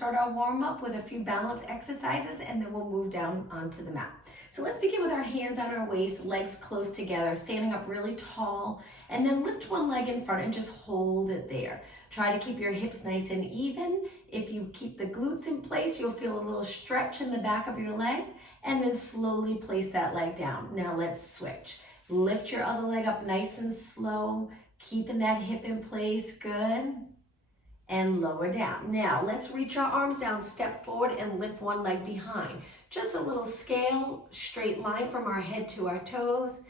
Start our warm up with a few balance exercises and then we'll move down onto the mat. So let's begin with our hands on our waist, legs close together, standing up really tall, and then lift one leg in front and just hold it there. Try to keep your hips nice and even. If you keep the glutes in place, you'll feel a little stretch in the back of your leg, and then slowly place that leg down. Now let's switch. Lift your other leg up nice and slow, keeping that hip in place, good. And lower down. Now let's reach our arms down, step forward and lift one leg behind. Just a little scale, straight line from our head to our toes.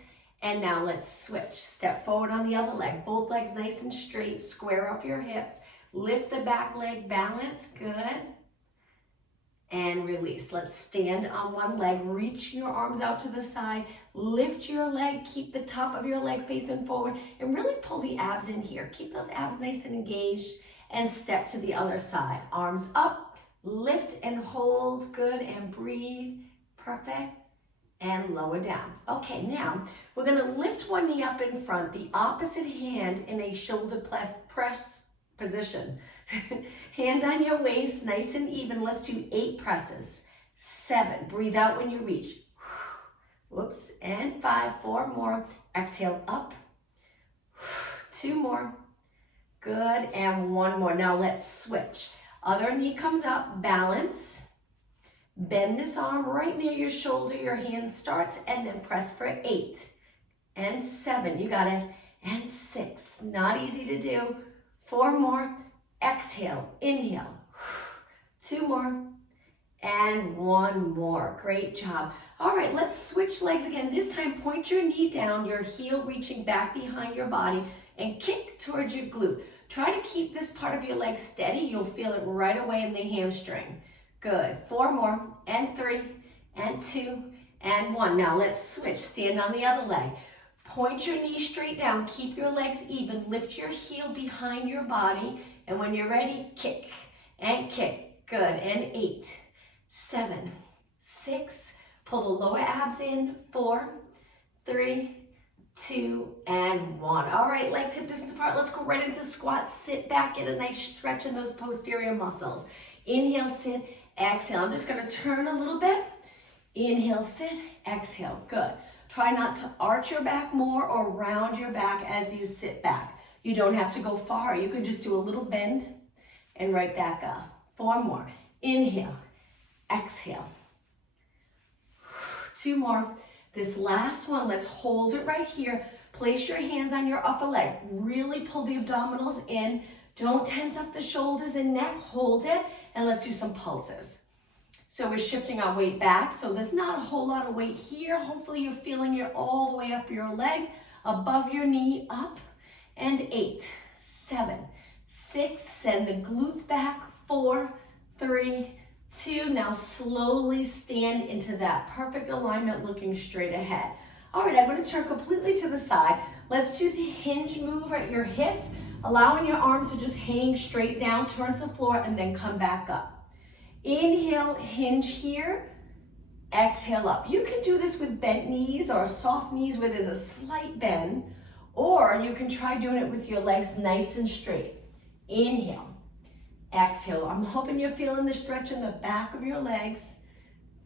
And now let's switch. Step forward on the other leg, both legs nice and straight, square off your hips. Lift the back leg, balance, good. And release. Let's stand on one leg, reach your arms out to the side, lift your leg, keep the top of your leg facing forward, and really pull the abs in here. Keep those abs nice and engaged. And step to the other side. Arms up, lift and hold, good, and breathe, perfect, and lower down. Okay, now we're gonna lift one knee up in front, the opposite hand in a shoulder press position. Hand on your waist, nice and even. Let's do 8 presses. 7, breathe out when you reach. Whoops, and 5, 4 more. Exhale up, 2 more. Good, and 1 more. Now let's switch. Other knee comes up, balance. Bend this arm right near your shoulder, your hand starts, and then press for 8. And 7, you got it. And 6, not easy to do. 4 more, exhale, inhale. 2 more, and 1 more. Great job. All right, let's switch legs again. This time, point your knee down, your heel reaching back behind your body, and kick towards your glute. Try to keep this part of your leg steady. You'll feel it right away in the hamstring. Good. 4 more, and 3, and 2, and 1. Now let's switch. Stand on the other leg. Point your knee straight down. Keep your legs even. Lift your heel behind your body. And when you're ready, kick and kick. Good. And 8, 7, 6. Pull the lower abs in. 4, 3, 2, and 1. All right, legs hip distance apart. Let's go right into squats. Sit back, get a nice stretch in those posterior muscles. Inhale, sit, exhale. I'm just gonna turn a little bit. Inhale, sit, exhale. Good. Try not to arch your back more or round your back as you sit back. You don't have to go far. You can just do a little bend and right back up. 4 more. Inhale, exhale. 2 more. This last one, let's hold it right here. Place your hands on your upper leg. Really pull the abdominals in. Don't tense up the shoulders and neck. Hold it, and let's do some pulses. So we're shifting our weight back, so there's not a whole lot of weight here. Hopefully you're feeling it all the way up your leg, above your knee, up, and 8, 7, 6, send the glutes back, 4, 3, 2, now slowly stand into that perfect alignment looking straight ahead. All right, I'm going to turn completely to the side. Let's do the hinge move at your hips, allowing your arms to just hang straight down towards the floor and then come back up. Inhale, hinge here, exhale up. You can do this with bent knees or soft knees where there's a slight bend, or you can try doing it with your legs nice and straight. Inhale. Exhale. I'm hoping you're feeling the stretch in the back of your legs.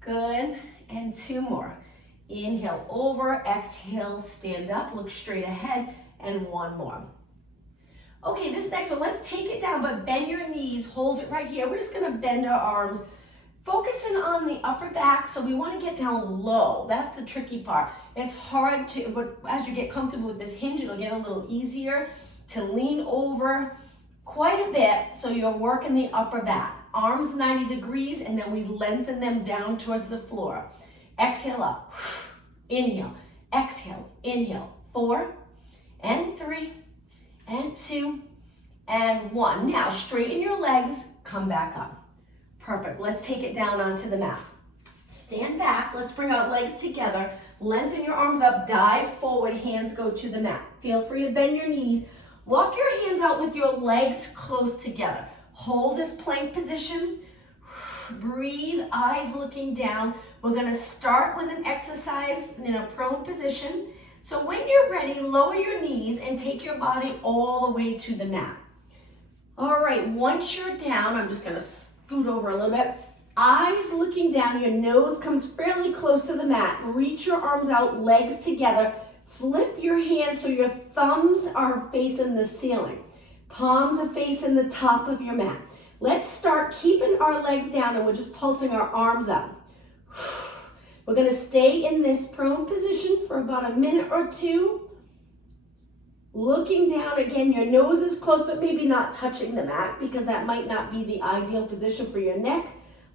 Good. And 2 more. Inhale over, exhale, stand up, look straight ahead, and 1 more. Okay, this next one, let's take it down, but bend your knees, hold it right here. We're just gonna bend our arms, focusing on the upper back, so we wanna get down low. That's the tricky part. It's hard to, but as you get comfortable with this hinge, it'll get a little easier to lean over quite a bit, so you're working the upper back. Arms 90 degrees, and then we lengthen them down towards the floor. Exhale up, inhale, exhale, inhale. 4, and 3, and 2, and 1. Now straighten your legs, come back up. Perfect, let's take it down onto the mat. Stand back, let's bring our legs together, lengthen your arms up, dive forward, hands go to the mat. Feel free to bend your knees. Walk your hands out with your legs close together. Hold this plank position. Breathe, eyes looking down. We're gonna start with an exercise in a prone position. So when you're ready, lower your knees and take your body all the way to the mat. All right, once you're down, I'm just gonna scoot over a little bit. Eyes looking down, your nose comes fairly close to the mat. Reach your arms out, legs together. Flip your hands so your thumbs are facing the ceiling. Palms are facing the top of your mat. Let's start keeping our legs down and we're just pulsing our arms up. We're gonna stay in this prone position for about a minute or two. Looking down again, your nose is close, but maybe not touching the mat because that might not be the ideal position for your neck.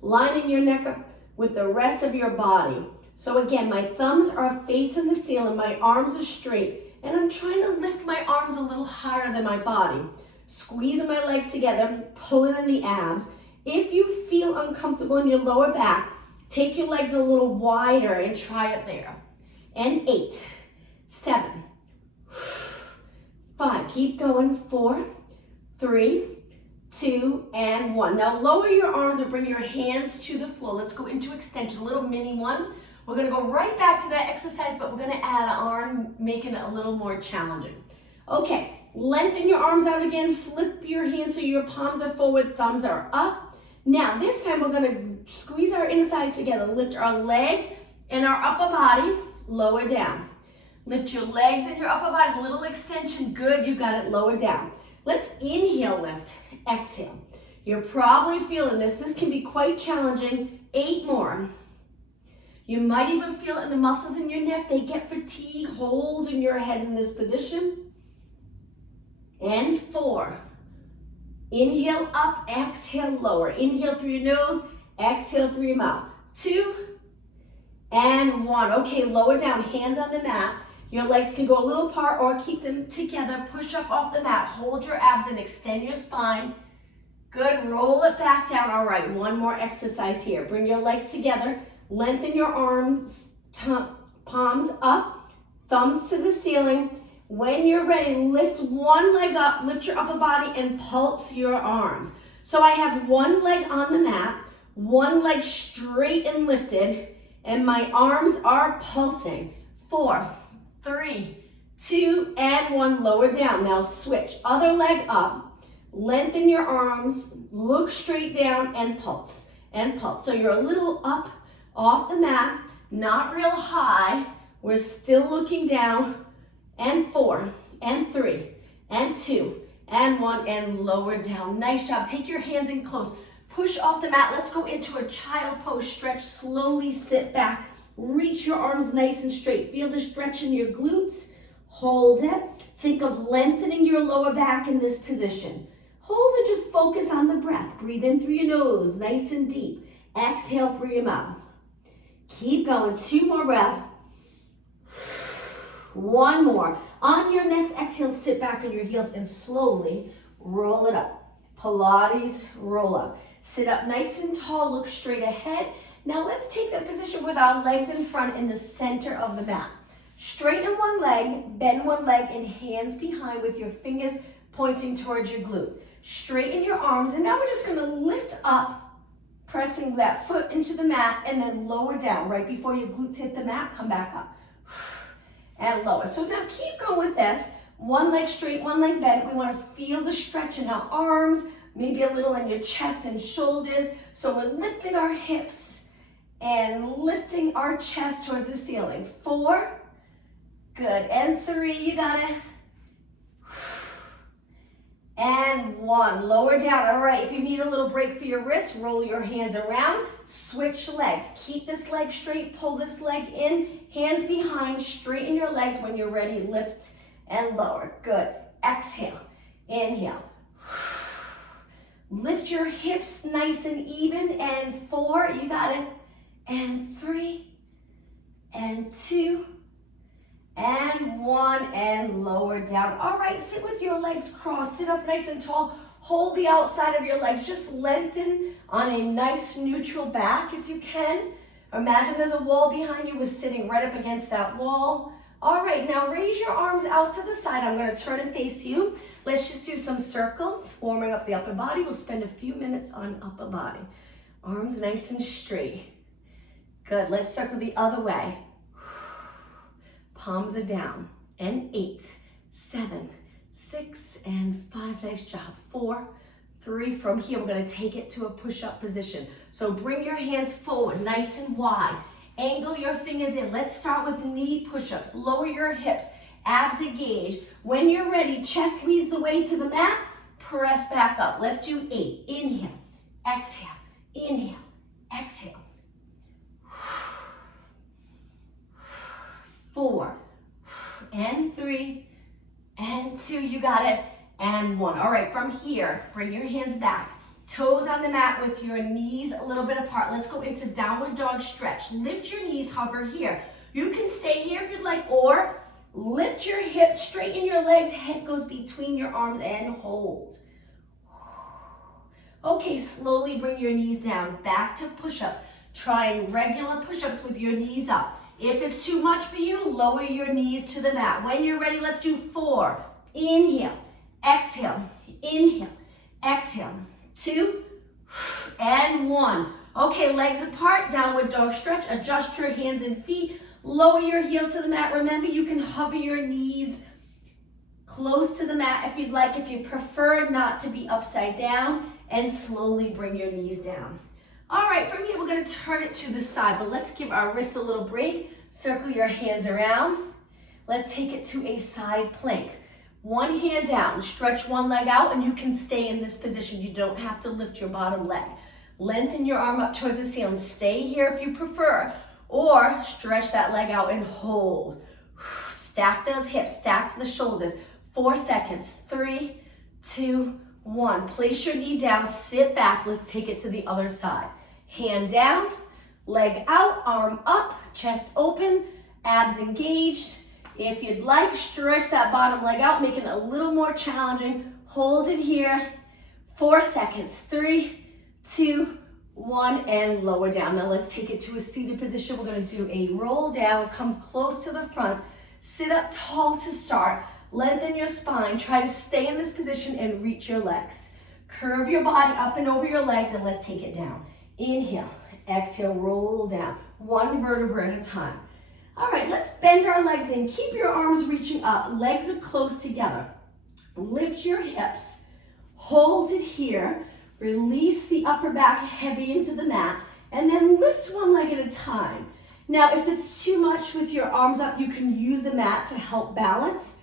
Lining your neck up with the rest of your body. So again, my thumbs are facing the ceiling, my arms are straight, and I'm trying to lift my arms a little higher than my body. Squeezing my legs together, pulling in the abs. If you feel uncomfortable in your lower back, take your legs a little wider and try it there. And 8, 7, 5, keep going, 4, 3, 2, and 1. Now lower your arms or bring your hands to the floor. Let's go into extension, a little mini one. We're gonna go right back to that exercise, but we're gonna add an arm, making it a little more challenging. Okay, lengthen your arms out again, flip your hands so your palms are forward, thumbs are up. Now this time we're gonna squeeze our inner thighs together, lift our legs and our upper body, lower down. Lift your legs and your upper body, little extension, good, you got it, lower down. Let's inhale, lift, exhale. You're probably feeling this. This can be quite challenging. 8 more. You might even feel it in the muscles in your neck. They get fatigued, holding your head in this position. And 4. Inhale up, exhale lower. Inhale through your nose, exhale through your mouth. 2 and 1. Okay, lower down, hands on the mat. Your legs can go a little apart or keep them together. Push up off the mat. Hold your abs and extend your spine. Good, roll it back down. All right, one more exercise here. Bring your legs together. Lengthen your arms, palms up, thumbs to the ceiling. When you're ready, lift one leg up, lift your upper body and pulse your arms. So I have one leg on the mat, one leg straight and lifted, and my arms are pulsing. 4, 3, 2, and 1, lower down. Now switch, other leg up, lengthen your arms, look straight down and pulse, and pulse. So you're a little up off the mat, not real high. We're still looking down, and 4, and 3, and 2, and 1, and lower down. Nice job. Take your hands in close. Push off the mat. Let's go into a child pose. Stretch, slowly sit back. Reach your arms nice and straight. Feel the stretch in your glutes. Hold it. Think of lengthening your lower back in this position. Hold it, just focus on the breath. Breathe in through your nose, nice and deep. Exhale through your mouth. Keep going, 2 more breaths. 1 more. On your next exhale, sit back on your heels and slowly roll it up. Pilates, roll up. Sit up nice and tall, look straight ahead. Now let's take that position with our legs in front in the center of the mat. Straighten one leg, bend one leg, and hands behind with your fingers pointing towards your glutes. Straighten your arms, and now we're just gonna lift up, pressing that foot into the mat, and then lower down. Right before your glutes hit the mat, come back up. And lower. So now keep going with this. One leg straight, one leg bent. We wanna feel the stretch in our arms, maybe a little in your chest and shoulders. So we're lifting our hips and lifting our chest towards the ceiling. 4, good, and 3, you got it. And 1, lower down. All right, if you need a little break for your wrists, roll your hands around, switch legs. Keep this leg straight, pull this leg in, hands behind, straighten your legs. When you're ready, lift and lower. Good, exhale, inhale. Lift your hips nice and even, and 4, you got it, and 3, and 2, and 1, and lower down. All right, sit with your legs crossed, sit up nice and tall, hold the outside of your legs, just lengthen on a nice neutral back if you can. Imagine there's a wall behind you, we're sitting right up against that wall. All right, now raise your arms out to the side. I'm gonna turn and face you. Let's just do some circles, warming up the upper body. We'll spend a few minutes on upper body. Arms nice and straight. Good, let's circle the other way. Palms are down, and 8, 7, 6, and 5, nice job. 4, 3. From here, we're gonna take it to a push-up position. So bring your hands forward, nice and wide. Angle your fingers in. Let's start with knee push-ups. Lower your hips, abs engaged. When you're ready, chest leads the way to the mat. Press back up. Let's do 8. Inhale, exhale, inhale, exhale. 4, and 3, and 2. You got it. And 1. All right, from here, bring your hands back. Toes on the mat with your knees a little bit apart. Let's go into downward dog stretch. Lift your knees, hover here. You can stay here if you'd like, or lift your hips, straighten your legs, head goes between your arms and hold. Okay, slowly bring your knees down, back to push-ups. Trying regular push-ups with your knees up. If it's too much for you, lower your knees to the mat. When you're ready, let's do 4. Inhale, exhale, inhale, exhale. 2, and 1. Okay, legs apart, downward dog stretch. Adjust your hands and feet. Lower your heels to the mat. Remember, you can hover your knees close to the mat if you'd like. If you prefer not to be upside down, and slowly bring your knees down. All right, from here, we're gonna turn it to the side, but let's give our wrists a little break. Circle your hands around. Let's take it to a side plank. One hand down, stretch one leg out, and you can stay in this position. You don't have to lift your bottom leg. Lengthen your arm up towards the ceiling. Stay here if you prefer, or stretch that leg out and hold. Stack those hips, stack the shoulders. 4 seconds, 3, 2, 1. Place your knee down, sit back. Let's take it to the other side. Hand down, leg out, arm up, chest open, abs engaged. If you'd like, stretch that bottom leg out, make it a little more challenging. Hold it here. 4 seconds, 3, 2, 1, and lower down. Now let's take it to a seated position. We're gonna do a roll down, come close to the front, sit up tall to start, lengthen your spine, try to stay in this position and reach your legs. Curve your body up and over your legs, and let's take it down. Inhale, exhale, roll down, 1 vertebra at a time. All right, let's bend our legs in. Keep your arms reaching up. Legs are close together. Lift your hips. Hold it here. Release the upper back heavy into the mat. And then lift one leg at a time. Now, if it's too much with your arms up, you can use the mat to help balance.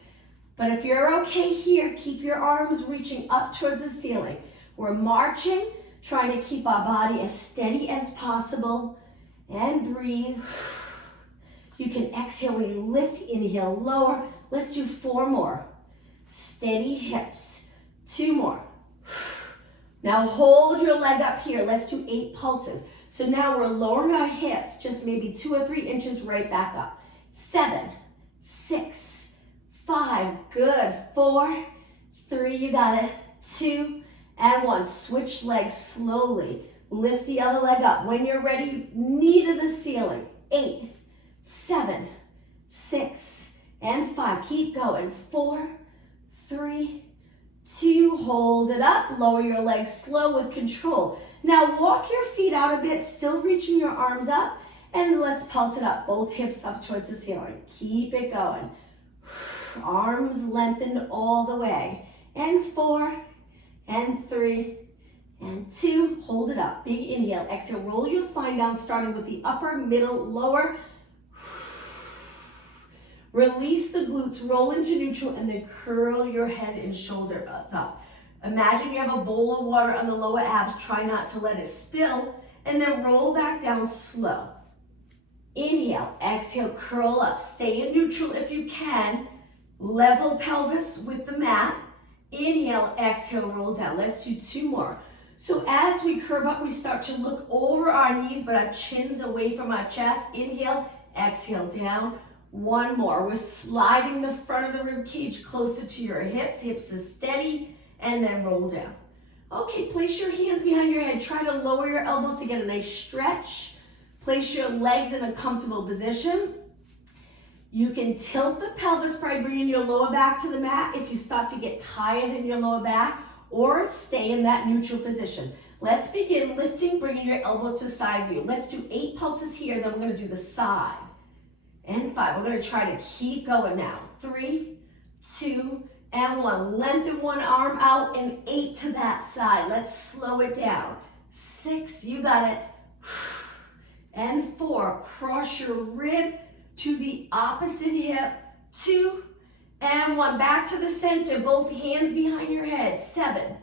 But if you're okay here, keep your arms reaching up towards the ceiling. We're marching, trying to keep our body as steady as possible. And breathe. You can exhale when you lift, inhale, lower. Let's do 4 more. Steady hips. 2 more. Now hold your leg up here. Let's do 8 pulses. So now we're lowering our hips just maybe 2 or 3 inches right back up. 7, 6, 5, good. 4, 3, you got it. 2, and 1. Switch legs slowly. Lift the other leg up. When you're ready, knee to the ceiling. 8, 7, 6, and 5. Keep going. 4, 3, 2. Hold it up. Lower your legs slow with control. Now walk your feet out a bit, still reaching your arms up, and let's pulse it up. Both hips up towards the ceiling. Keep it going. Arms lengthened all the way. And 4, and 3, and 2. Hold it up. Big inhale. Exhale. Roll your spine down, starting with the upper, middle, lower. Release the glutes, roll into neutral, and then curl your head and shoulder up. Imagine you have a bowl of water on the lower abs. Try not to let it spill, and then roll back down slow. Inhale, exhale, curl up. Stay in neutral if you can. Level pelvis with the mat. Inhale, exhale, roll down. Let's do 2 more. So as we curve up, we start to look over our knees, but our chin's away from our chest. Inhale, exhale, down. 1 more. We're sliding the front of the rib cage closer to your hips. Hips is steady, and then roll down. Okay, place your hands behind your head. Try to lower your elbows to get a nice stretch. Place your legs in a comfortable position. You can tilt the pelvis by bringing your lower back to the mat if you start to get tired in your lower back, or stay in that neutral position. Let's begin lifting, bringing your elbows to side view. Let's do 8 pulses here, then we're going to do the side. And 5. We're going to try to keep going now. 3, 2, and 1. Lengthen one arm out and 8 to that side. Let's slow it down. 6, you got it. And 4, cross your rib to the opposite hip. 2, and 1. Back to the center, both hands behind your head. 7,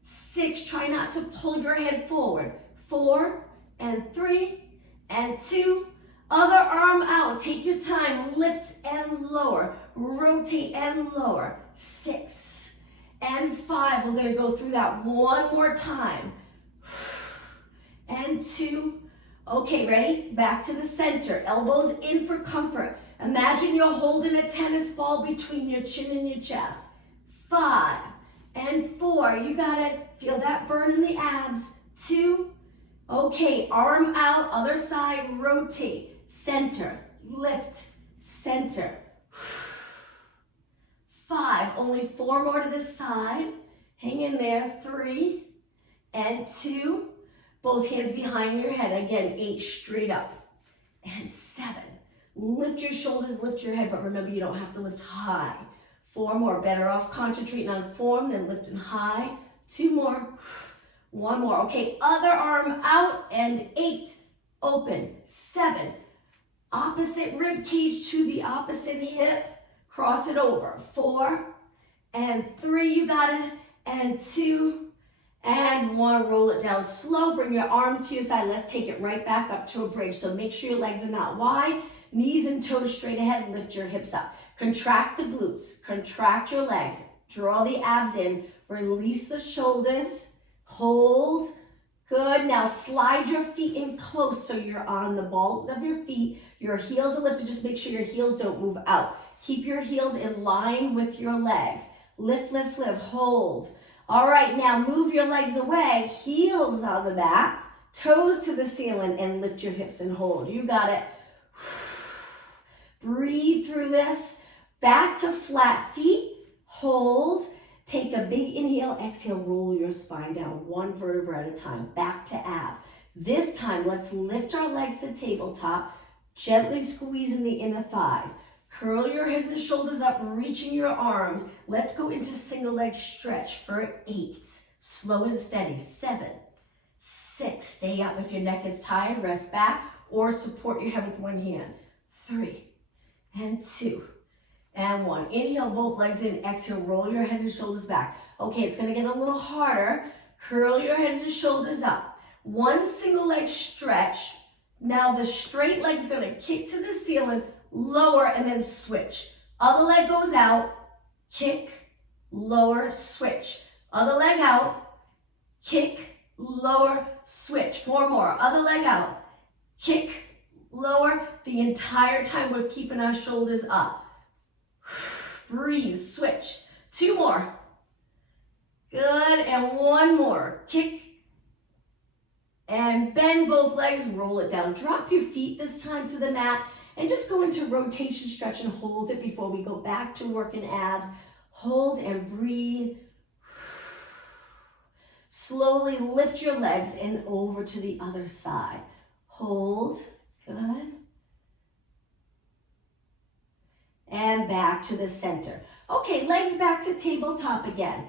6, try not to pull your head forward. 4, and 3, and 2. Other arm out, take your time, lift and lower, rotate and lower. 6, and 5, we're gonna go through that one more time. And 2, okay, ready? Back to the center, elbows in for comfort. Imagine you're holding a tennis ball between your chin and your chest. 5, and 4, you got it. Feel that burn in the abs. 2, okay, arm out, other side, rotate. Center, lift, center. 5, only 4 more to the side. Hang in there. 3, and 2. Both hands behind your head. Again, 8 straight up. And 7. Lift your shoulders, lift your head, but remember you don't have to lift high. 4 more. Better off concentrating on form than lifting high. 2 more. 1 more. Okay, other arm out and 8. Open. 7. Opposite rib cage to the opposite hip. Cross it over. 4, and 3, you got it. And 2, and 1. Roll it down slow. Bring your arms to your side. Let's take it right back up to a bridge. So make sure your legs are not wide. Knees and toes straight ahead. Lift your hips up. Contract the glutes. Contract your legs. Draw the abs in. Release the shoulders. Hold. Good. Now slide your feet in close so you're on the ball of your feet. Your heels are lifted. Just make sure your heels don't move out. Keep your heels in line with your legs. Lift, lift, lift. Hold. All right, now move your legs away. Heels on the mat. Toes to the ceiling and lift your hips and hold. You got it. Breathe through this. Back to flat feet. Hold. Take a big inhale, exhale, roll your spine down 1 vertebra at a time. Back to abs. This time, let's lift our legs to tabletop. Gently squeezing the inner thighs. Curl your head and shoulders up, reaching your arms. Let's go into single leg stretch for 8. Slow and steady. 7, 6. Stay up. If your neck is tired, rest back or support your head with one hand. 3, and 2. And 1. Inhale, both legs in. Exhale, roll your head and shoulders back. Okay, it's going to get a little harder. Curl your head and shoulders up. 1 single leg stretch. Now the straight leg's going to kick to the ceiling, lower, and then switch. Other leg goes out, kick, lower, switch. Other leg out, kick, lower, switch. 4 more. Other leg out, kick, lower. The entire time we're keeping our shoulders up. Breathe, switch. 2 more. Good, and 1 more. Kick, and bend both legs, roll it down. Drop your feet this time to the mat, and just go into rotation stretch and hold it before we go back to working abs. Hold and breathe. Slowly lift your legs and over to the other side. Hold, good. And back to the center. Okay, legs back to tabletop again.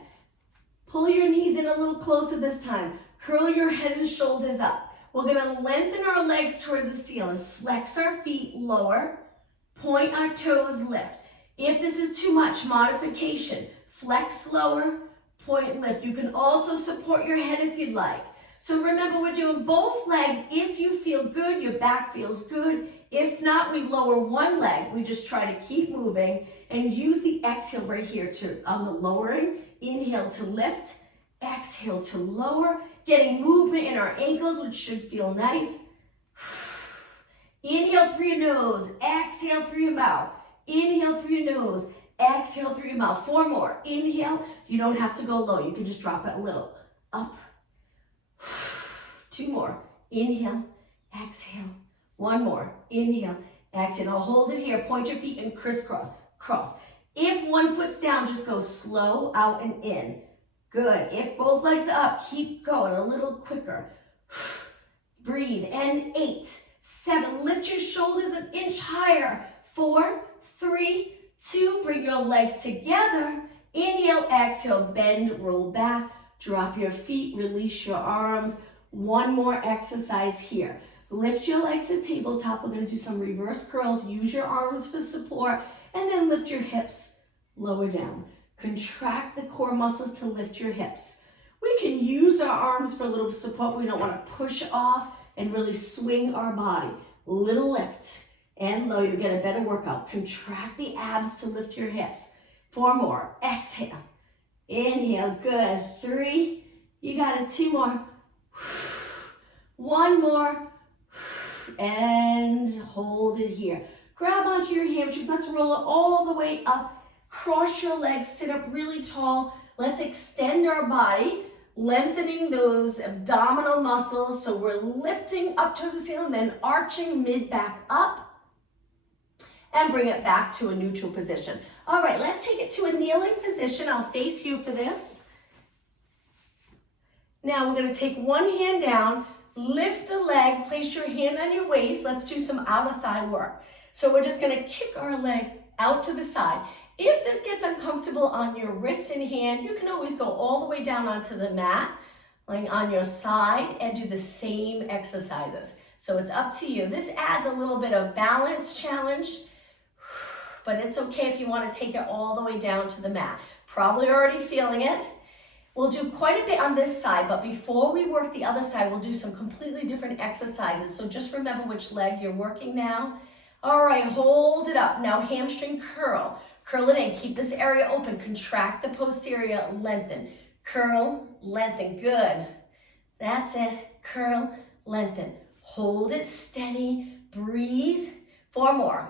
Pull your knees in a little closer this time. Curl your head and shoulders up. We're gonna lengthen our legs towards the ceiling. Flex our feet lower. Point our toes, lift. If this is too much, modification. Flex lower, point lift. You can also support your head if you'd like. So remember, we're doing both legs. If you feel good, your back feels good. If not, we lower one leg. We just try to keep moving and use the exhale right here to, on the lowering, inhale to lift, exhale to lower, getting movement in our ankles, which should feel nice. Inhale through your nose, exhale through your mouth. Inhale through your nose, exhale through your mouth. 4 more. Inhale, you don't have to go low. You can just drop it a little. Up. 2 more. Inhale, exhale. 1 more. Inhale, exhale. Now hold it here. Point your feet and crisscross. Cross. If one foot's down, just go slow out and in. Good. If both legs are up, keep going a little quicker. Breathe. And 8, 7. Lift your shoulders an inch higher. 4, 3, 2. Bring your legs together Inhale, exhale, bend, roll back, drop your feet, release your arms. One more exercise here. Lift your legs to tabletop. We're going to do some reverse curls. Use your arms for support, and then lift your hips, lower down. Contract the core muscles to lift your hips. We can use our arms for a little support. We don't want to push off and really swing our body. Little lift and low. You get a better workout. Contract the abs to lift your hips. 4 more. Exhale. Inhale. Good. 3. You got it. 2 more. 1 more. And hold it here. Grab onto your hamstrings. Let's roll it all the way up. Cross your legs. Sit up really tall. Let's extend our body, lengthening those abdominal muscles. So we're lifting up towards the ceiling, then arching mid back up. And bring it back to a neutral position. All right, let's take it to a kneeling position. I'll face you for this. Now we're going to take one hand down, lift the leg, place your hand on your waist. Let's do some outer thigh work. So we're just going to kick our leg out to the side. If this gets uncomfortable on your wrist and hand, you can always go all the way down onto the mat, laying on your side, and do the same exercises. So it's up to you. This adds a little bit of balance challenge, but it's okay if you want to take it all the way down to the mat. Probably already feeling it. We'll do quite a bit on this side, but before we work the other side, we'll do some completely different exercises. So just remember which leg you're working now. All right, hold it up. Now hamstring curl. Curl it in. Keep this area open. Contract the posterior. Lengthen. Curl. Lengthen. Good. That's it. Curl. Lengthen. Hold it steady. Breathe. 4 more.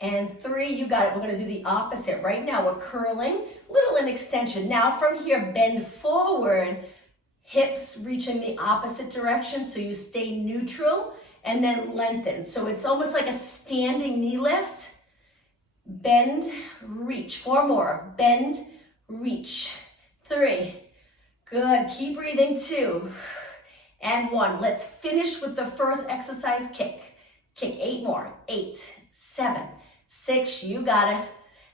And 3. You got it. We're going to do the opposite. Right now we're curling. Little in extension. Now from here, bend forward. Hips reaching the opposite direction. So you stay neutral. And then lengthen. So it's almost like a standing knee lift. Bend, reach. 4 more. Bend, reach. 3. Good. Keep breathing. 2. And 1. Let's finish with the first exercise kick. Kick 8 more. 8, 7, 6. You got it.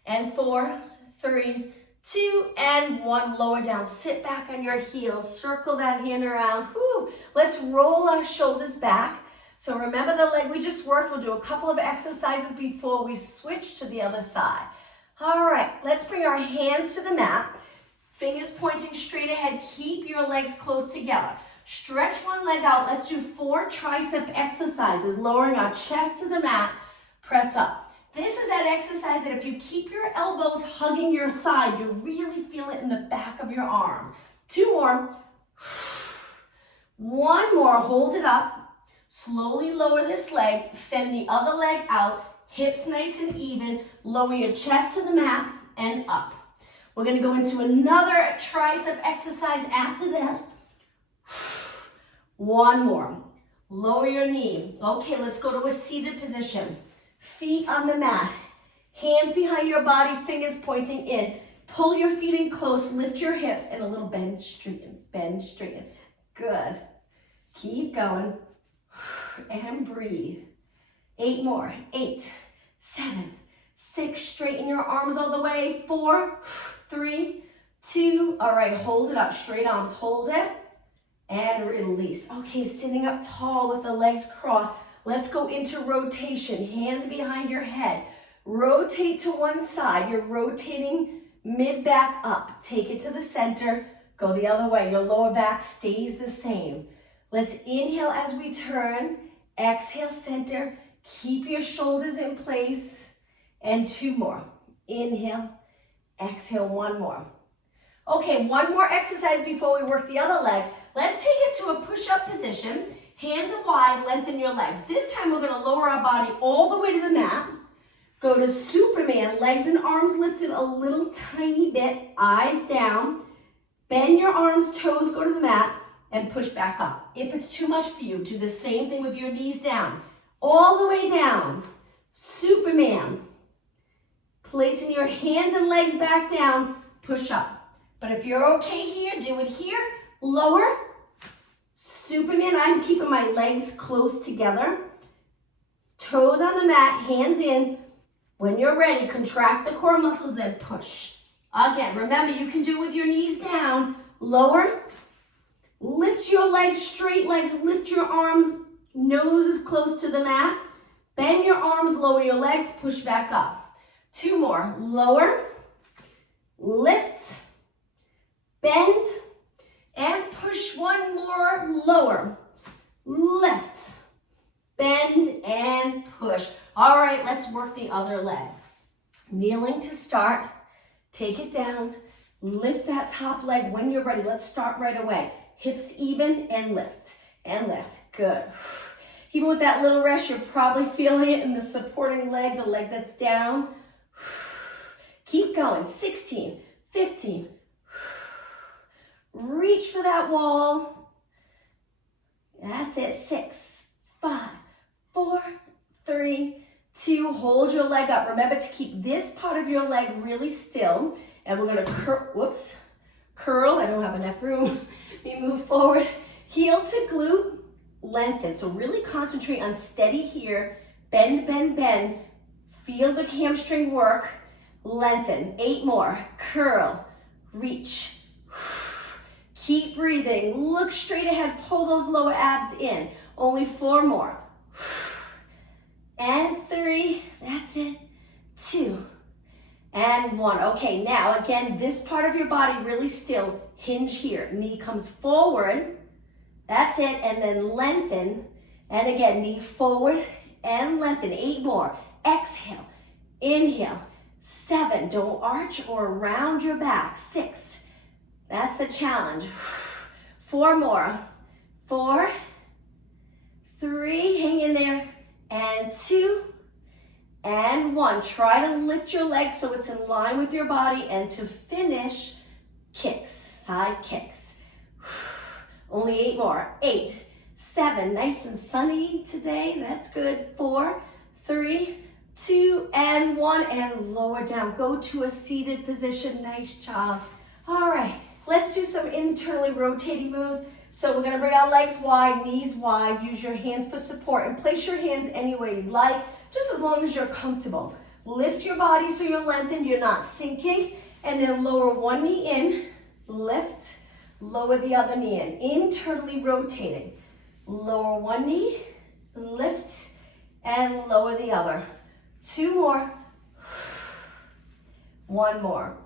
And 4, 3, 2, and 1. Lower down. Sit back on your heels. Circle that hand around. Whew. Let's roll our shoulders back. So remember the leg we just worked. We'll do a couple of exercises before we switch to the other side. All right, let's bring our hands to the mat. Fingers pointing straight ahead. Keep your legs close together. Stretch one leg out. Let's do 4 tricep exercises. Lowering our chest to the mat. Press up. This is that exercise that if you keep your elbows hugging your side, you really feel it in the back of your arms. 2 more. 1 more. Hold it up. Slowly lower this leg, send the other leg out, hips nice and even, lower your chest to the mat and up. We're going to go into another tricep exercise after this. 1 more. Lower your knee. Okay, let's go to a seated position. Feet on the mat. Hands behind your body, fingers pointing in. Pull your feet in close, lift your hips, and a little bend, straighten, bend, straighten. Good. Keep going. And breathe. 8 more. 8, 7, 6. Straighten your arms all the way. 4, 3, 2. All right, hold it up. Straight arms. Hold it. And release. Okay, sitting up tall with the legs crossed. Let's go into rotation. Hands behind your head. Rotate to one side. You're rotating mid back up. Take it to the center. Go the other way. Your lower back stays the same. Let's inhale as we turn. Exhale, center. Keep your shoulders in place. And 2 more. Inhale. Exhale, 1 more. Okay, 1 more exercise before we work the other leg. Let's take it to a push-up position. Hands are wide, lengthen your legs. This time we're going to lower our body all the way to the mat. Go to Superman, legs and arms lifted a little tiny bit, eyes down. Bend your arms, toes go to the mat. And push back up. If it's too much for you, do the same thing with your knees down. All the way down. Superman. Placing your hands and legs back down, push up. But if you're okay here, do it here. Lower. Superman, I'm keeping my legs close together. Toes on the mat, hands in. When you're ready, contract the core muscles, then push Again, remember you can do it with your knees down. Lower. Lift your legs, straight legs. Lift your arms. Nose is close to the mat. Bend your arms, lower your legs, push back up. 2 more. Lower. Lift. Bend. And push 1 more. Lower. Lift. Bend and push. All right, let's work the other leg. Kneeling to start. Take it down. Lift that top leg when you're ready. Let's start right away. Hips even and lift. And lift. Good. Even with that little rest, you're probably feeling it in the supporting leg, the leg that's down. Keep going. 16, 15. Reach for that wall. That's it. 6, 5, 4, 3, 2. Hold your leg up. Remember to keep this part of your leg really still. And we're going to curl. I don't have enough room. We move forward. Heel to glute. Lengthen. So really concentrate on steady here. Bend, bend, bend. Feel the hamstring work. Lengthen. 8 more. Curl. Reach. Keep breathing. Look straight ahead. Pull those lower abs in. Only 4 more. And 3. That's it. 2. And 1. Okay, now again, this part of your body really still. Hinge here. Knee comes forward. That's it. And then lengthen. And again, knee forward and lengthen. 8 more. Exhale. Inhale. 7. Don't arch or round your back. 6. That's the challenge. 4 more. 4. 3. Hang in there. And 2. And 1. Try to lift your legs so it's in line with your body. And to finish, kicks. Side kicks. Only 8 more. 8, 7. Nice and sunny today. That's good. 4, 3, 2, and 1. And lower down. Go to a seated position. Nice job. All right. Let's do some internally rotating moves. So we're going to bring our legs wide, knees wide. Use your hands for support. And place your hands anywhere you'd like, just as long as you're comfortable. Lift your body so you're lengthened. You're not sinking. And then lower one knee in. Lift. Lower the other knee in, internally rotating. Lower one knee, lift, and lower the other. 2 more. 1 more.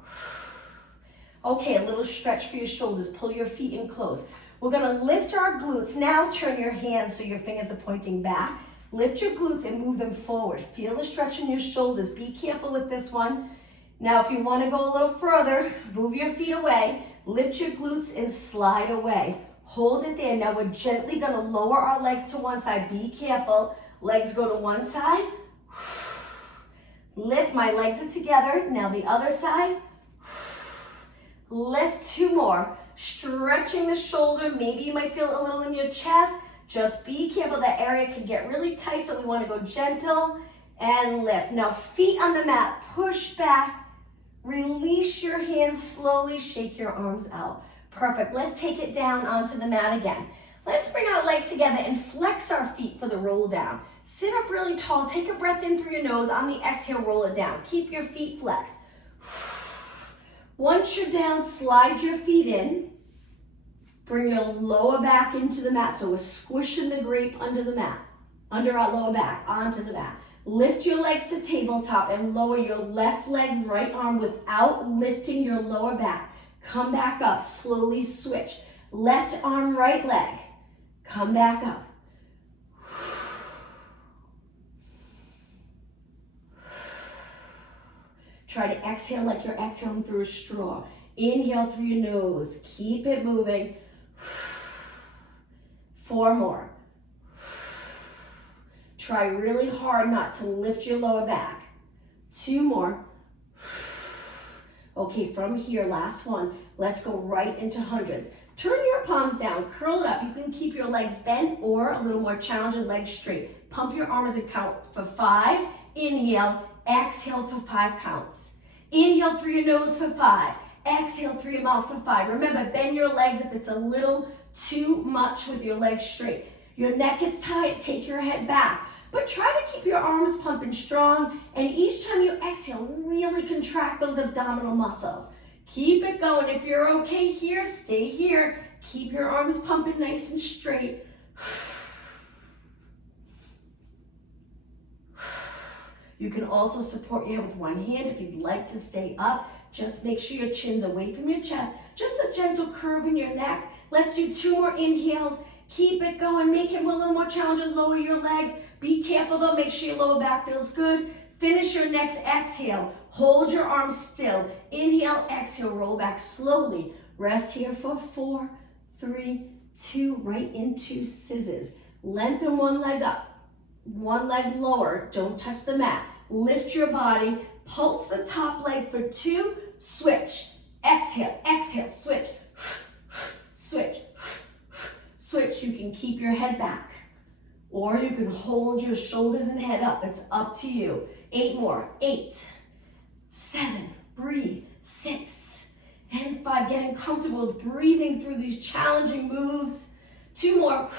Okay, a little stretch for your shoulders. Pull your feet in close. We're gonna lift our glutes. Now turn your hands so your fingers are pointing back. Lift your glutes and move them forward. Feel the stretch in your shoulders. Be careful with this one. Now, if you wanna go a little further, move your feet away. Lift your glutes and slide away. Hold it there. Now we're gently going to lower our legs to one side. Be careful. Legs go to one side. Lift. My legs are together. Now the other side. Lift. 2 more. Stretching the shoulder. Maybe you might feel a little in your chest. Just be careful. That area can get really tight, so we want to go gentle and lift. Now feet on the mat. Push back. Release your hands slowly, shake your arms out. Perfect. Let's take it down onto the mat again. Let's bring our legs together and flex our feet for the roll down. Sit up really tall. Take a breath in through your nose. On the exhale, roll it down. Keep your feet flexed. Once you're down, slide your feet in. Bring your lower back into the mat. So we're squishing the grape under the mat, under our lower back, onto the mat. Lift your legs to tabletop and lower your left leg, right arm without lifting your lower back. Come back up, slowly switch. Left arm, right leg. Come back up. Try to exhale like you're exhaling through a straw. Inhale through your nose. Keep it moving. 4 more. Try really hard not to lift your lower back. 2 more. Okay, from here, last one. Let's go right into hundreds. Turn your palms down, curl it up. You can keep your legs bent or a little more challenging, legs straight. Pump your arms and count for 5. Inhale, exhale for 5 counts. Inhale through your nose for 5. Exhale through your mouth for 5. Remember, bend your legs if it's a little too much with your legs straight. Your neck gets tight, take your head back. But try to keep your arms pumping strong, and each time you exhale, really contract those abdominal muscles. Keep it going. If you're okay here, stay here. Keep your arms pumping nice and straight. You can also support your head with one hand if you'd like to stay up. Just make sure your chin's away from your chest. Just a gentle curve in your neck. Let's do 2 more inhales. Keep it going. Make it a little more challenging. Lower your legs. Be careful though. Make sure your lower back feels good. Finish your next exhale. Hold your arms still. Inhale, exhale, roll back slowly. Rest here for 4, 3, 2, right into scissors. Lengthen one leg up, one leg lower. Don't touch the mat. Lift your body. Pulse the top leg for 2. Switch. Exhale, exhale, switch. Switch. Switch. You can keep your head back, or you can hold your shoulders and head up. It's up to you. 8 more. 8, 7, breathe. 6 and 5. Getting comfortable with breathing through these challenging moves. 2 more.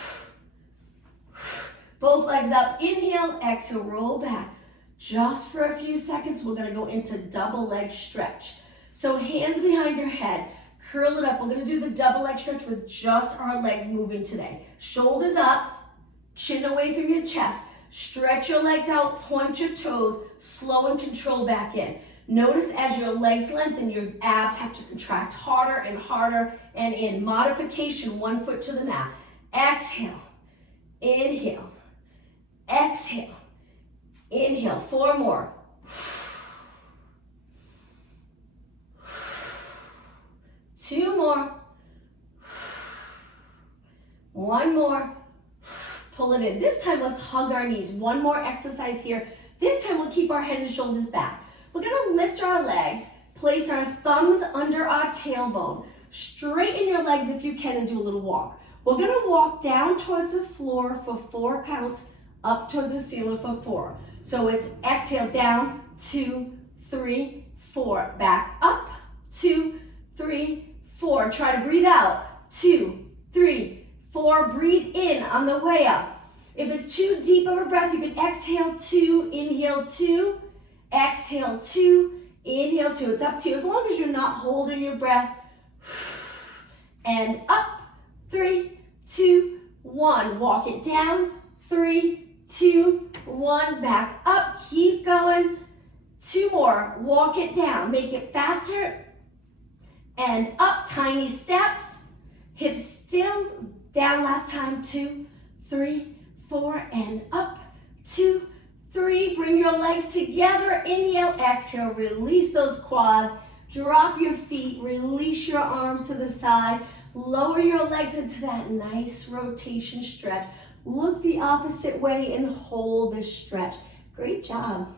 Both legs up. Inhale, exhale, roll back. Just for a few seconds, we're gonna go into double leg stretch. So hands behind your head, curl it up. We're gonna do the double leg stretch with just our legs moving today. Shoulders up, chin away from your chest. Stretch your legs out, point your toes, slow and control back in. Notice as your legs lengthen, your abs have to contract harder and harder, and in modification, 1 foot to the mat. Exhale, inhale, exhale, inhale. 4 more. 2 more. 1 more. Pull it in. This time, let's hug our knees. 1 more exercise here. This time, we'll keep our head and shoulders back. We're gonna lift our legs, place our thumbs under our tailbone. Straighten your legs if you can and do a little walk. We're gonna walk down towards the floor for 4 counts, up towards the ceiling for 4. So it's exhale down, 2, 3, 4. Back up, 2, 3, 4. Try to breathe out, 2, 3, 4. Breathe in on the way up. If it's too deep of a breath, you can exhale 2, inhale 2, exhale 2, inhale 2. It's up to you as long as you're not holding your breath. And up, 3, 2, 1. Walk it down, 3, 2, 1. Back up, keep going. 2 more, walk it down, make it faster. And up, tiny steps. Hips still, down last time, 2, 3, 4, and up, 2, 3. Bring your legs together, inhale, exhale, release those quads. Drop your feet, release your arms to the side. Lower your legs into that nice rotation stretch. Look the opposite way and hold this stretch. Great job.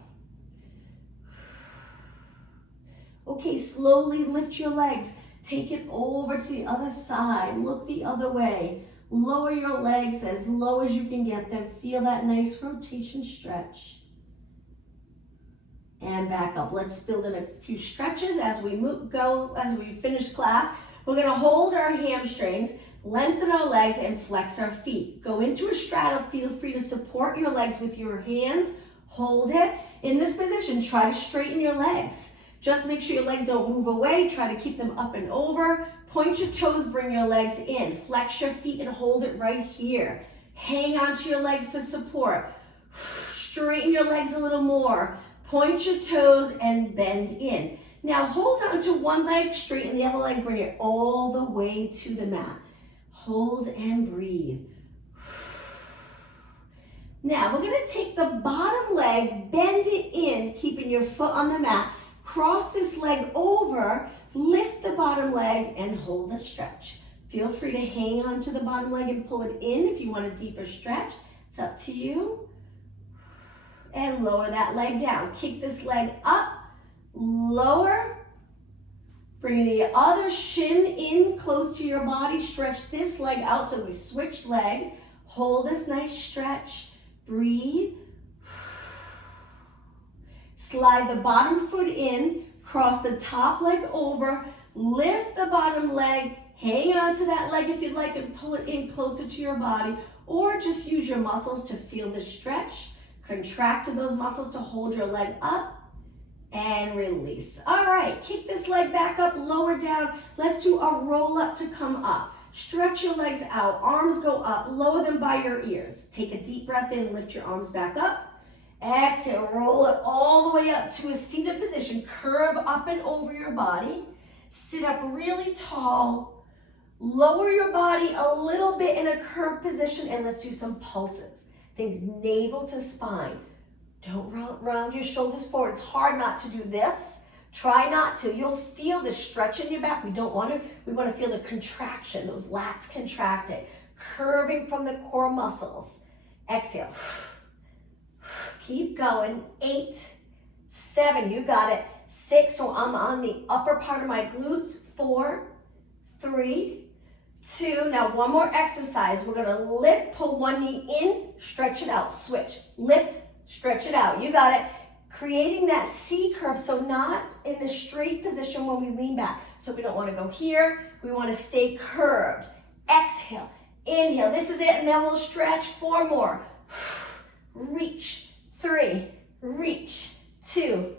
Okay, slowly lift your legs. Take it over to the other side. Look the other way. Lower your legs as low as you can get them. Feel that nice rotation stretch. And back up. Let's build in a few stretches as we as we finish class. We're gonna hold our hamstrings, lengthen our legs, and flex our feet. Go into a straddle. Feel free to support your legs with your hands. Hold it. In this position, try to straighten your legs. Just make sure your legs don't move away. Try to keep them up and over. Point your toes, bring your legs in. Flex your feet and hold it right here. Hang on to your legs for support. Straighten your legs a little more. Point your toes and bend in. Now hold on to one leg, straighten the other leg, bring it all the way to the mat. Hold and breathe. Now we're gonna take the bottom leg, bend it in, keeping your foot on the mat. Cross this leg over, lift the bottom leg and hold the stretch. Feel free to hang on to the bottom leg and pull it in if you want a deeper stretch. It's up to you. And lower that leg down. Kick this leg up, lower. Bring the other shin in close to your body. Stretch this leg out so we switch legs. Hold this nice stretch. Breathe. Slide the bottom foot in, cross the top leg over, lift the bottom leg, hang on to that leg if you'd like and pull it in closer to your body, or just use your muscles to feel the stretch. Contract those muscles to hold your leg up and release. All right, kick this leg back up, lower down. Let's do a roll up to come up. Stretch your legs out, arms go up, lower them by your ears. Take a deep breath in, lift your arms back up. Exhale, roll it all the way up to a seated position. Curve up and over your body. Sit up really tall. Lower your body a little bit in a curved position, and let's do some pulses. Think navel to spine. Don't round your shoulders forward. It's hard not to do this. Try not to. You'll feel the stretch in your back. We don't want to. We want to feel the contraction, those lats contracting, curving from the core muscles. Exhale. Keep going. 8, 7, you got it. 6, so I'm on the upper part of my glutes. 4, 3, 2. Now one more exercise. We're gonna lift, pull one knee in, stretch it out, switch. Lift, stretch it out. You got it. Creating that C curve, so not in a straight position when we lean back. So we don't want to go here. We want to stay curved. Exhale, inhale. This is it, and then we'll stretch. 4 more. Reach. 3, reach. 2,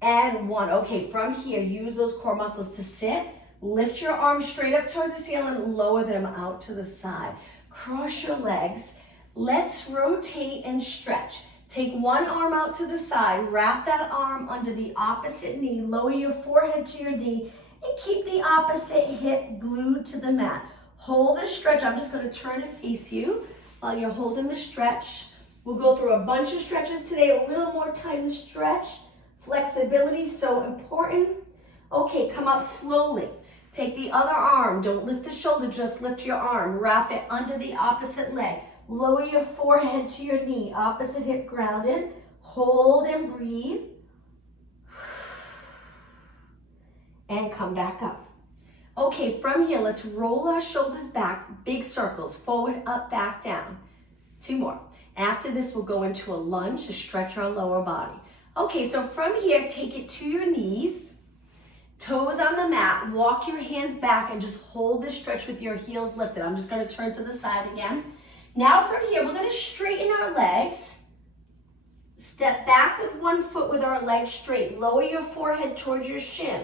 and 1. Okay, from here, use those core muscles to sit. Lift your arms straight up towards the ceiling, lower them out to the side. Cross your legs. Let's rotate and stretch. Take one arm out to the side, wrap that arm under the opposite knee, lower your forehead to your knee, and keep the opposite hip glued to the mat. Hold the stretch. I'm just going to turn and face you while you're holding the stretch. We'll go through a bunch of stretches today, a little more time to stretch. Flexibility is so important. Okay, come up slowly. Take the other arm. Don't lift the shoulder, just lift your arm. Wrap it under the opposite leg. Lower your forehead to your knee, opposite hip grounded. Hold and breathe. And come back up. Okay, from here, let's roll our shoulders back, big circles, forward, up, back, down. 2 more. After this, we'll go into a lunge to stretch our lower body. Okay, so from here, take it to your knees, toes on the mat, walk your hands back and just hold this stretch with your heels lifted. I'm just gonna turn to the side again. Now from here, we're gonna straighten our legs. Step back with one foot with our legs straight. Lower your forehead towards your shin.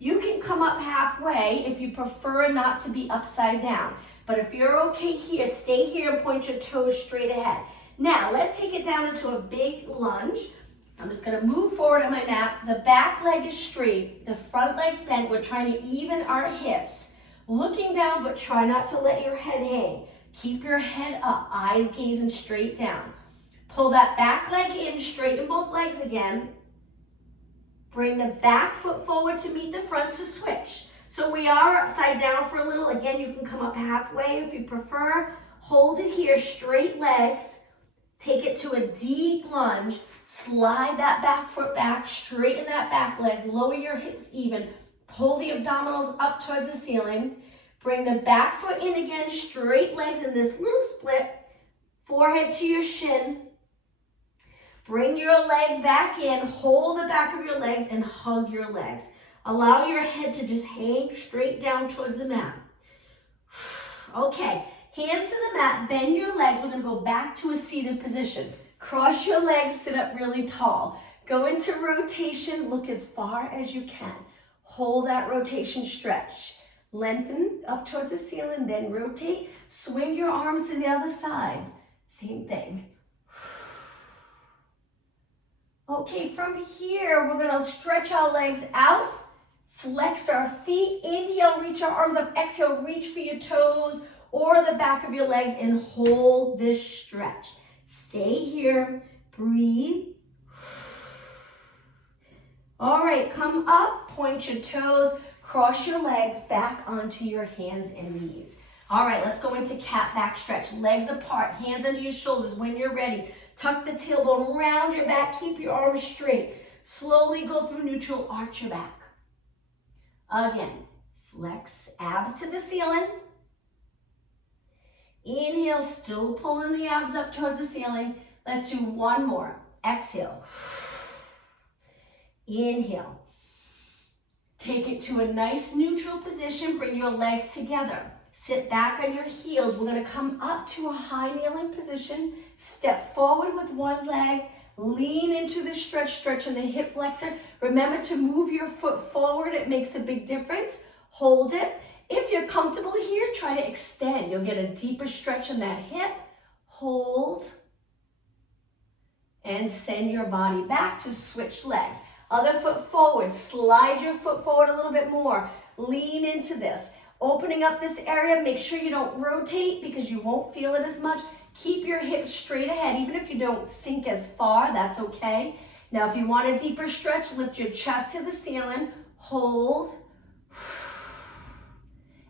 You can come up halfway if you prefer not to be upside down. But if you're okay here, stay here and point your toes straight ahead. Now, let's take it down into a big lunge. I'm just gonna move forward on my mat. The back leg is straight, the front leg's bent. We're trying to even our hips. Looking down, but try not to let your head hang. Keep your head up, eyes gazing straight down. Pull that back leg in, straighten both legs again. Bring the back foot forward to meet the front to switch. So we are upside down for a little. Again, you can come up halfway if you prefer. Hold it here, straight legs. Take it to a deep lunge. Slide that back foot back, straighten that back leg, lower your hips even. Pull the abdominals up towards the ceiling. Bring the back foot in again, straight legs in this little split. Forehead to your shin. Bring your leg back in, hold the back of your legs and hug your legs. Allow your head to just hang straight down towards the mat. Okay, hands to the mat, bend your legs. We're gonna go back to a seated position. Cross your legs, sit up really tall. Go into rotation, look as far as you can. Hold that rotation stretch. Lengthen up towards the ceiling, then rotate. Swing your arms to the other side. Same thing. Okay, from here, we're gonna stretch our legs out, flex our feet, inhale, reach our arms up, exhale, reach for your toes or the back of your legs and hold this stretch. Stay here, breathe. All right, come up, point your toes, cross your legs back onto your hands and knees. All right, let's go into cat back stretch. Legs apart, hands under your shoulders when you're ready. Tuck the tailbone, round your back, keep your arms straight. Slowly go through neutral, arch your back. Again, flex abs to the ceiling. Inhale, still pulling the abs up towards the ceiling. Let's do one more. Exhale. Inhale. Take it to a nice neutral position. Bring your legs together. Sit back on your heels. We're going to come up to a high kneeling position. Step forward with one leg. Lean into the stretch in the hip flexor. Remember to move your foot forward. It makes a big difference. Hold it. If you're comfortable here, try to extend. You'll get a deeper stretch in that hip. Hold. And send your body back to switch legs. Other foot forward. Slide your foot forward a little bit more. Lean into this. Opening up this area. Make sure you don't rotate because you won't feel it as much. Keep your hips straight ahead. Even if you don't sink as far, that's okay. Now, if you want a deeper stretch, lift your chest to the ceiling. Hold.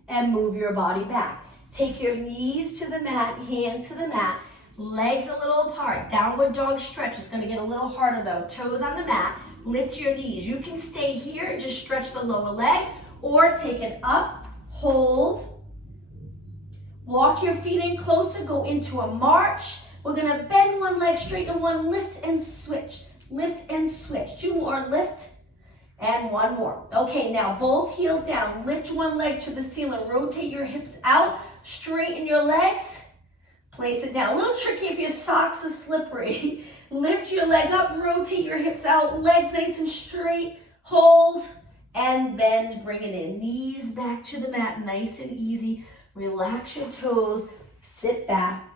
And move your body back. Take your knees to the mat, hands to the mat, legs a little apart. Downward dog stretch. It's going to get a little harder though. Toes on the mat. Lift your knees. You can stay here and just stretch the lower leg or take it up. Hold. Walk your feet in closer. Go into a march. We're going to bend one leg, straighten one, lift and switch. Lift and switch. 2 more. Lift. And 1 more. Okay, now both heels down. Lift one leg to the ceiling. Rotate your hips out. Straighten your legs. Place it down. A little tricky if your socks are slippery. Lift your leg up. Rotate your hips out. Legs nice and straight. Hold and bend. Bring it in. Knees back to the mat. Nice and easy. Relax your toes. Sit back.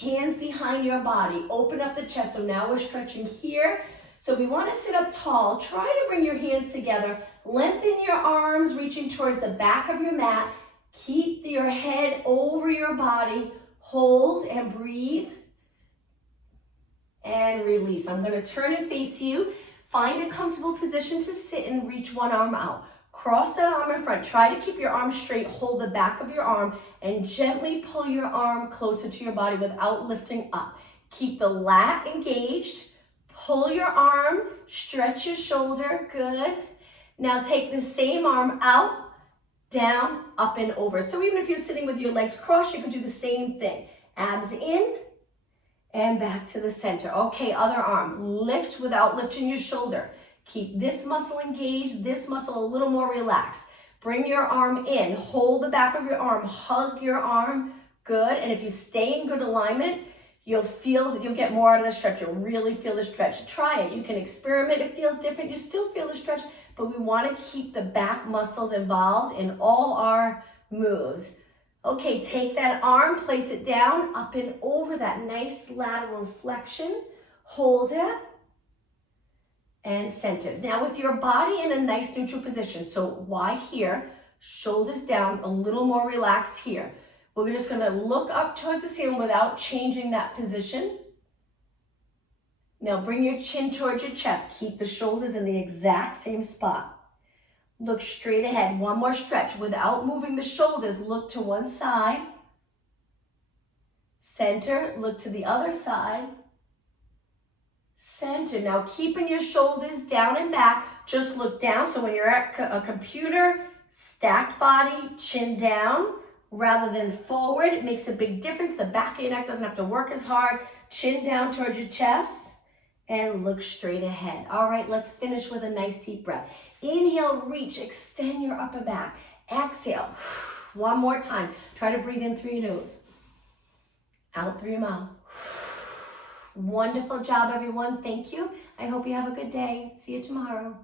Hands behind your body. Open up the chest. So now we're stretching here. So we want to sit up tall. Try to bring your hands together. Lengthen your arms, reaching towards the back of your mat. Keep your head over your body. Hold and breathe. And release. I'm going to turn and face you. Find a comfortable position to sit and reach one arm out. Cross that arm in front. Try to keep your arm straight. Hold the back of your arm and gently pull your arm closer to your body without lifting up. Keep the lat engaged. Pull your arm, stretch your shoulder, good. Now take the same arm out, down, up and over. So even if you're sitting with your legs crossed, you can do the same thing. Abs in and back to the center. Okay, other arm, lift without lifting your shoulder. Keep this muscle engaged, this muscle a little more relaxed. Bring your arm in, hold the back of your arm, hug your arm, good. And if you stay in good alignment, you'll feel that you'll get more out of the stretch. You'll really feel the stretch. Try it. You can experiment. It feels different. You still feel the stretch, but we want to keep the back muscles involved in all our moves. Okay, take that arm, place it down, up and over that nice lateral flexion. Hold it and center. Now with your body in a nice neutral position. So why here? Shoulders down, a little more relaxed here. We're just going to look up towards the ceiling without changing that position. Now bring your chin towards your chest. Keep the shoulders in the exact same spot. Look straight ahead. One more stretch. Without moving the shoulders, look to one side. Center, look to the other side. Center. Now keeping your shoulders down and back, just look down. So when you're at a computer, stacked body, chin down. Rather than forward, it makes a big difference. The back of your neck doesn't have to work as hard. Chin down towards your chest and look straight ahead. All right, let's finish with a nice deep breath. Inhale, reach, extend your upper back. Exhale, one more time. Try to breathe in through your nose. Out through your mouth. Wonderful job, everyone. Thank you. I hope you have a good day. See you tomorrow.